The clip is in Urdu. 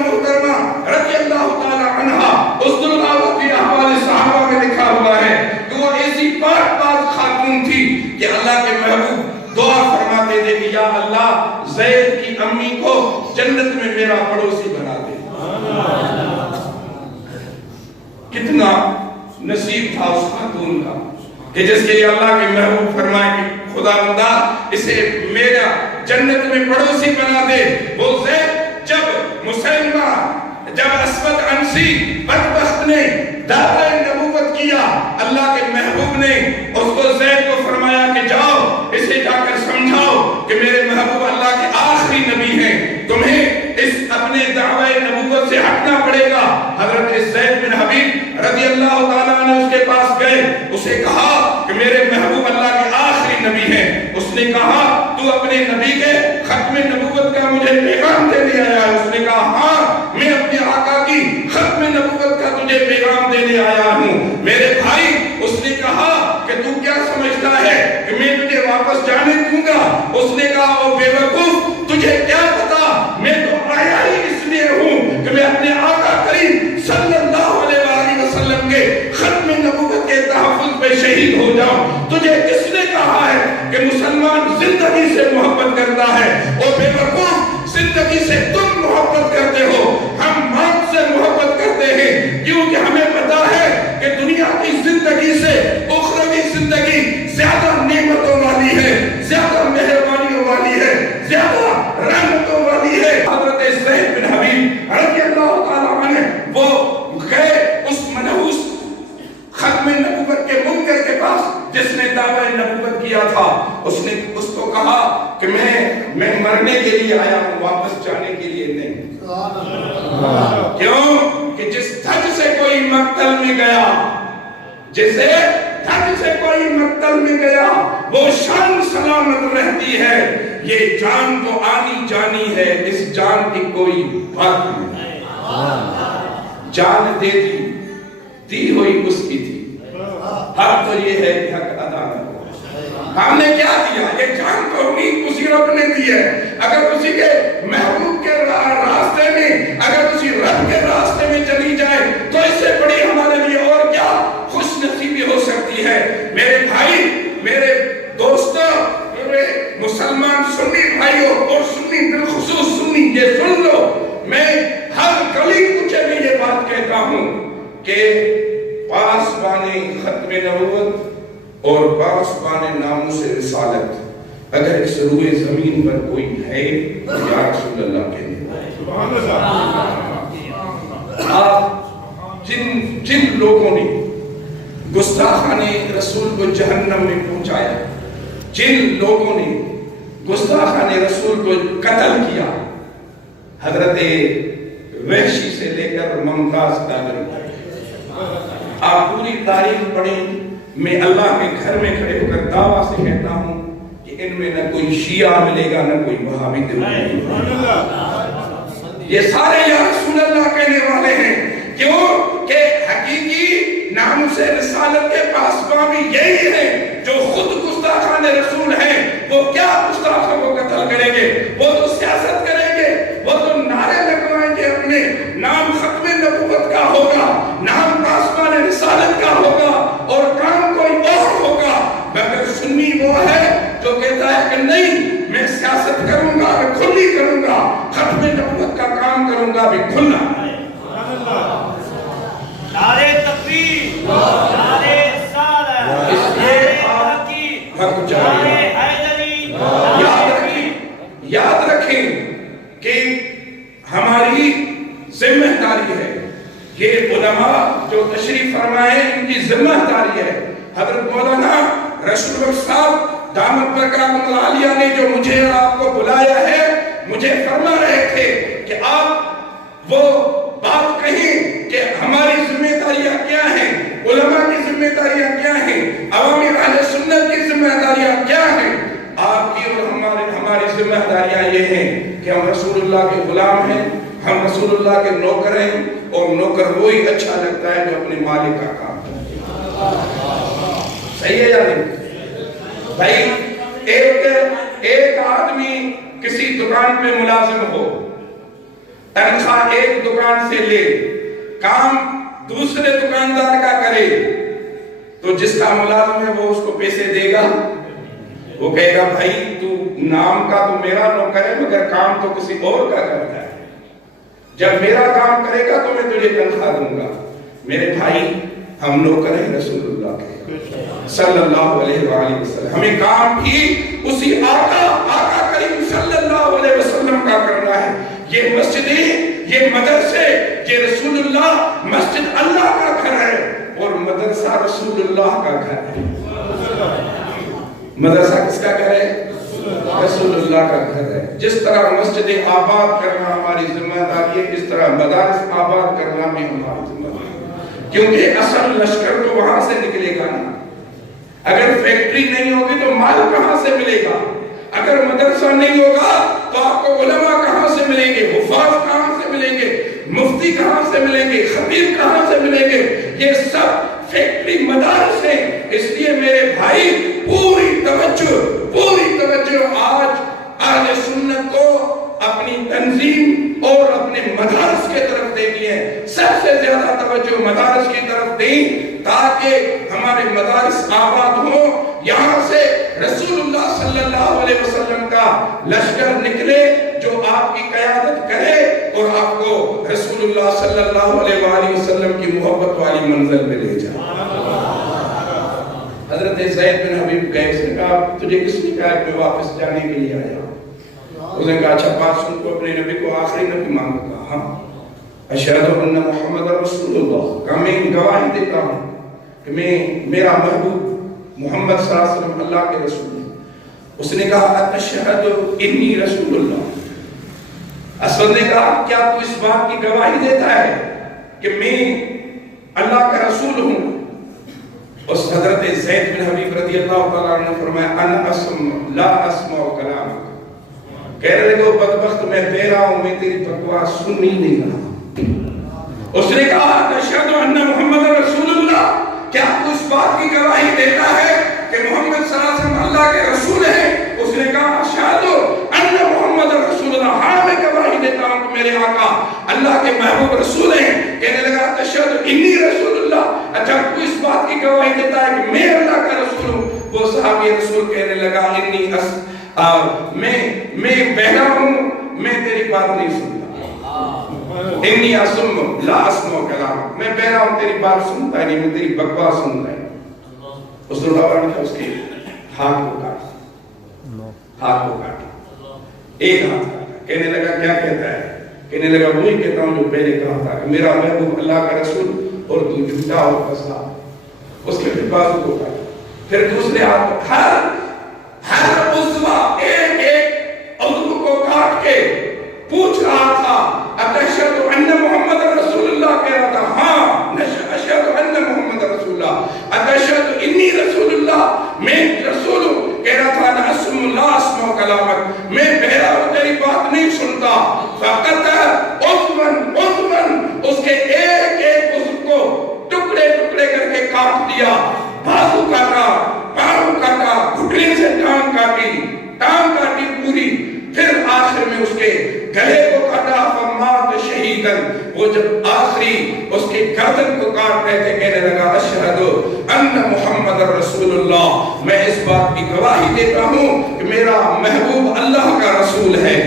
محترمہ رضی اللہ تعالی عنہا اس دلغاوہ فی احوال صحابہ میں لکھا ہوا ہے کہ وہ ایسی پاک باز خاتون تھی کہ اللہ کے محبوب دعا فرماتے تھے کہ یا اللہ زید کی امی کو جنت میں میرا پڑوسی بنا دے. کتنا نصیب تھا اس خاتون کا کہ جس کے لیے اللہ کے محبوب فرمائے کہ خدا بندہ اسے میرا جنت میں پڑوسی بنا دے. وہ زید جب مسلمہ جب اسود عنسی بدبخت نے دعویٰ نبوت کیا اللہ کے محبوب نے اس کو زید کو فرمایا کہ جاؤ اسے جا کر سمجھاؤ کہ میرے محبوب اللہ کے آخری نبی ہیں, تمہیں اس اپنے دعویٰ نبوت سے ہٹنا پڑے گا. حضرت زید بن حبیب رضی اللہ تعالیٰ عنہ اس کے پاس گئے, اسے کہا کہ میرے محبوب اللہ کے آخری نبی ہیں. اس نے کہا تو اپنے نبی کے ختم نبوت کا مجھے پیغام دینے آیا ہے؟ اس نے کہا ہاں میں اپنے آقا کی ختم نبوت کا تجھے پیغام دینے آیا ہوں. میرے بھائی اس نے کہا کہ تو کیا سمجھتا ہے کہ میں تجھے واپس جانے دوں گا؟ اس نے کہا او بے وقوف تجھے کیا پتا, میں تو آیا ہی اس لیے ہوں کہ میں اپنے آقا کریم صلی اللہ علیہ وآلہ وسلم کے ختم نبوت کے تحفظ پہ شہید ہو جاؤں. تجھے کس نے کہا ہے کہ مسلمان زندگی سے محبت کرتا ہے؟ او بے وقوف زندگی سے تم محبت کرتے ہو, ہم موت سے محبت کرتے ہیں کیونکہ ہمیں پتا ہے کہ دنیا کی زندگی سے اخروی زندگی زیادہ نعمتوں والی ہے, زیادہ مہربانیوں والی ہے, زیادہ رحمتوں والی ہے. حضرت زید بن حبیب رضی اللہ تعالیٰ عنہ وہ گئے اس منحوس ختم نبوت کے منکر کے پاس جس نے دعویٰ نبوت کیا تھا. اس نے اس کو کہا کہ میں مرنے کے لیے آیا ہوں, واپس جانے کے لیے نہیں. کیوں کہ جس دھج سے کوئی مقتل میں گیا, جسے دھج سے کوئی مقتل میں گیا وہ شان سلامت رہتی ہے. یہ جان تو آنی جانی ہے, اس جان کی کوئی بات نہیں. جان دے دی ہوئی اس کی تھی, حق تو یہ ہے کہ حق ادا نہ ہو. ہم نے کیا دیا؟ یہ جان تو اسی رب نے دی ہے. اگر اسی کے محبوب کے راستے میں, اگر اسی رب کے راستے میں چلی جائے تو اس سے بڑی ہمارے لیے اور کیا خوش نصیبی ہو سکتی ہے. میرے بھائی, میرے دوستوں, میرے مسلمان سنی بھائیوں اور سنی بالخصوص سنی, یہ سن لو, میں ہر گلی کوچے میں یہ بات کہتا ہوں کہ پاسبان ختم نبوت اور پاسبان ناموس رسالت اگر اس روئے زمین پر کوئی ہے تو یا رسول اللہ کے لیے. آپ جن لوگوں نے گستاخان رسول کو جہنم میں پہنچایا, جن لوگوں نے گستاخان رسول کو قتل کیا, حضرت وحشی سے لے کر ممتاز تک آپ پوری تاریخ پڑھیں. میں اللہ کے گھر میں کھڑے ہو کر دعویٰ سے کہتا ہوں کہ ان میں نہ کوئی شیعہ ملے گا نہ کوئی وہابی ملے گا. یہ سارے یا رسول اللہ کہنے والے ہیں. کیوں کہ حقیقی ناموس رسالت کے پاسبان بھی یہی ہیں جو خود گستاخان رسول ہیں. وہ کیا گستاخوں کو قتل کریں گے؟ وہ تو سیاست کریں گے, وہ تو نعرے لگوائیں گے, اپنے نام ختم نبوت کا ہوگا, نام پاسبان رسالت کا ہوگا اور کام کوئی اور ہوگا. مگر سنی وہ ہے جو کہتا ہے کہ نہیں, میں سیاست کروں گا, میں کھلی کروں گا, ختم نبوت کا کام کروں گا بھی کھلا. نعرے تکبیر, نعرے رسالت, نعرے تحقیق, نعرے حیدری. یاد رکھیں کہ ہماری ذمہ داری ہے, یہ علماء جو تشریف فرمائے ان کی ذمہ داری ہے. حضرت مولانا رشید بخش صاحب دامت برکاتہ العالیہ نے جو مجھے اور آپ کو بلایا ہے, مجھے فرما رہے تھے کہ آپ وہ بات کہیں کہ ہماری ذمہ داریاں کیا ہیں, علماء کی ذمہ داریاں کیا ہیں, عوامی اہل سنت کی ذمہ داریاں کیا ہیں. آپ کی اور ہماری ذمہ داریاں یہ ہیں کہ ہم رسول اللہ کے غلام ہیں, ہم رسول اللہ کے نوکر ہیں, اور نوکر وہی اچھا لگتا ہے جو اپنے مالک کا کام کرے. صحیح ہے یا نہیں بھائی؟ ایک آدمی کسی دکان پہ ملازم ہو, تنخواہ ایک دکان سے لے، کام دوسرے دکاندار کا کرے، تو جس کا ملازم ہے وہ اس کو پیسے دے گا؟ وہ کہے گا بھائی تو نام کا تو میرا نوکر ہے مگر کام تو کسی اور کا کرتا ہے، جب میرا کام کرے گا تو میں تجھے تنخواہ دوں گا۔ میرے بھائی ہم نوکر ہیں رسول اللہ کے صلی اللہ علیہ وآلہ وسلم، ہمیں کام بھی اسی آقا کریم صلی اللہ علیہ وسلم کا کرنا ہے۔ یہ مسجدیں، یہ مدرسے، یہ رسول اللہ، مسجد اللہ کا گھر ہے اور مدرسہ رسول اللہ کا گھر ہے۔ مدرسہ کس کا گھر ہے؟ رسول اللہ کا گھر ہے۔ جس طرح مسجد آباد کرنا ہماری ذمہ داری ہے، اس طرح مدارس آباد کرنا بھی ہماری ذمہ داری ہے، کیونکہ اصل لشکر تو وہاں سے نکلے گا نا۔ اگر فیکٹری نہیں ہوگی تو مال کہاں سے ملے گا؟ اگر مدرسہ نہیں ہوگا تو آپ کو علماء کہاں سے ملیں گے؟ حفاظ کہاں سے ملیں گے؟ مفتی کہاں سے ملیں گے؟ خطیب کہاں سے ملیں گے؟ یہ سب فیکٹری مدارس ہیں۔ اس لیے میرے بھائی پوری توجہ آج اہل سنت کو اپنی تنظیم اور اپنے مدارس کے طرف دینی ہے۔ سب سے زیادہ توجہ مدارس کی طرف دیں تاکہ ہمارے مدارس آباد ہوں، یہاں سے رسول اللہ صلی اللہ علیہ وسلم کا لشکر نکلے جو آپ کی قیادت کرے اور آپ کو رسول اللہ صلی اللہ علیہ وآلہ وسلم کی محبت والی منزل میں لے جائے۔ حضرت زید بن حبیب گئے، اس نے کہا تجھے کس نے کہا کہ میں واپس جانے کے لیے آیا؟ اس نے کہا اچھا بات سن، تو اپنے نبی کو آخری نبی مانگتا؟ ہاں، اشہد ان محمد رسول اللہ، کہ میں گواہی دیتا ہوں کہ میرا محبوب محمد صلی اللہ علیہ وسلم اللہ کے رسول ہے۔ اس نے کہا اشہد انی رسول اللہ۔ اسود نے کہا کیا تو اس بات کی گواہی دیتا ہے کہ میں اللہ کا رسول ہوں؟ اس حضرت زید بن حبیب رضی اللہ تعالیٰ عنہ نے فرمایا ان لا اسمع کلامک، کہنے لگے بدبخت میں بہرا ہوں، میں تیری بکواس سن ہی نہیں رہا۔ اس نے کہا اشہد ان محمد رسول اللہ، کیا تو اس بات کی گواہی دیتا ہے کہ محمد صلی اللہ علیہ وسلم اللہ کے رسول ہیں؟ اس نے کہا اشہد ان محمد رسول اللہ، ہاں میں گواہی دیتا ہوں کہ میرے آقا اللہ کے محبوب رسول ہیں۔ کہنے لگا اشہد انی رسول اللہ، اچھا تو اس بات کی گواہی دیتا ہے کہ میں اللہ کا رسول ہوں؟ وہ صحابی رسول کہنے لگا میں بہرا ہوں، میں تیری بات نہیں سنتا، انی اسم لا اسمع کلامک، میں بہرا ہوں، تیری بات سنتا نہیں، میں تیری بکواس سنتا ہے۔ اس نے اس کے ہاتھ کو کاٹا، ایک ہاتھ کاٹا۔ کہنے لگا کیا کہتا ہے؟ کہنے لگا وہی کہتا ہوں جو پہلے کہا تھا کہ میرا محبوب اللہ کا رسول اور تو جھوٹا اور فسا۔ اس کے پھر بازو کو کاٹا، پھر دوسرے ہاتھ کو، ہر عضو ایک عضو کو کاٹ کے پوچھ رہا تھا اشہد ان محمد رسول اللہ، کہہ رہا تھا ہاں اشہد ان محمد رسول اللہ، اشہد انی رسول اللہ، میں رسول ہوں، کہہ رہا تھا انا اسم لا اسمع کلامک، میں بہرا ہوں، تیری بات نہیں سنتا۔ فقط عضواً اس کے ایک عضو کو ٹکڑے کر کے کاٹ دیا، بازو کاٹا، پاؤں کاٹا، گھٹنے سے ٹانگ کاٹی پوری، پھر آخر میں اس کے گلے کو کاٹا، فمات شہیدن، وہ جب آخری اس کے گردن کو کاٹ رہے تھے کہنے لگا اشہد ان محمد رسول اللہ، میں اس بات کی گواہی دیتا ہوں کہ میرا محبوب اللہ کا رسول ہے۔